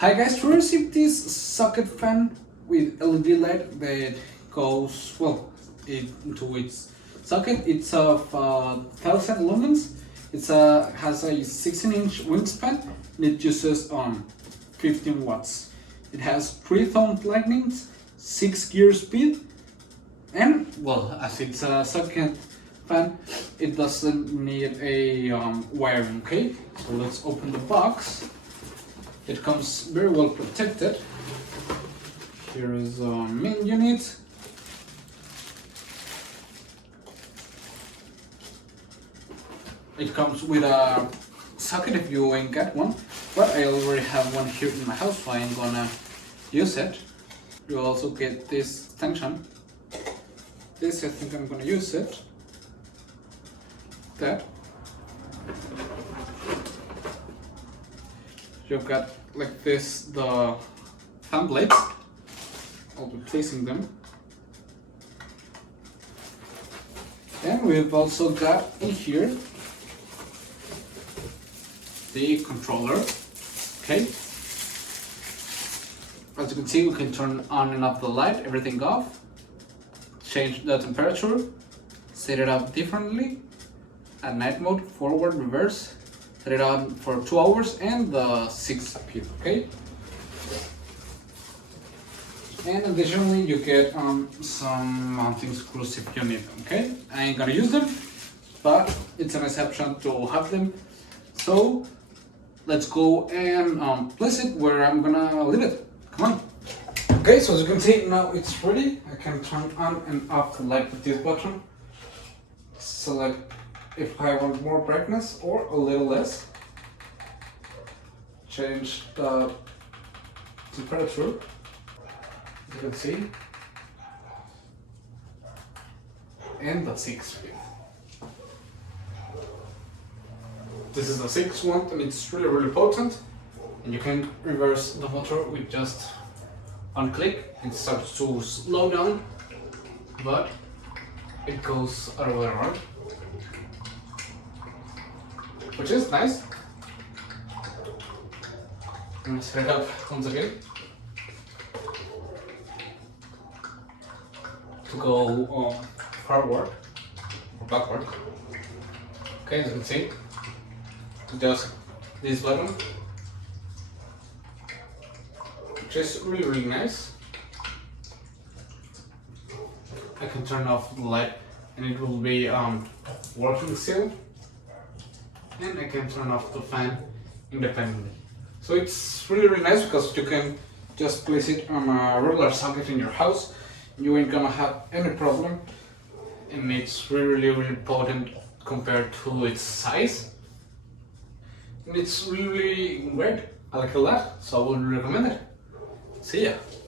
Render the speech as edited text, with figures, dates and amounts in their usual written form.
Hi guys, we received this socket fan with LED light that goes into its socket. It's of 1000 lumens. Has a 16-inch wingspan and it uses 15 watts. It has 3 thumb lightnings, 6 gear speed, and as it's a socket fan, it doesn't need a wiring. Okay, so let's open the box. It comes very well protected. Here is the main unit. It comes with a socket if you ain't got one, but I already have one here in my house, so I'm gonna use it. You also get this extension. This, I think I'm gonna use it. That. You've got like this, the fan blades. I'll be placing them. And we've also got in here the controller. Okay. As you can see, we can turn on and off the light, everything off, change the temperature, set it up differently, at night mode, forward, reverse, set it on for 2 hours and the 6 speed, okay? And additionally, you get some mounting screws if you need them, okay? I ain't gonna use them, but it's an exception to have them. So let's go and place it where I'm gonna leave it. Come on. Okay, so as you can see, now it's ready. I can turn on and off the light with this button. Select if I want more brightness or a little less. Change the temperature, as you can see, and the 6 speed. This is the 6 one and it's really potent, and you can reverse the motor with just one click. It starts to slow down, but it goes other way around, which is nice. I'm gonna set it up once again to go forward or backward. Okay, as you can see, just this button, which is really nice. I can turn off the light and it will be working still, and I can turn off the fan independently. So it's really nice because you can just place it on a regular socket in your house. You ain't gonna have any problem, and it's really potent compared to its size. And it's really great. I like it a lot, so I would recommend it. See ya!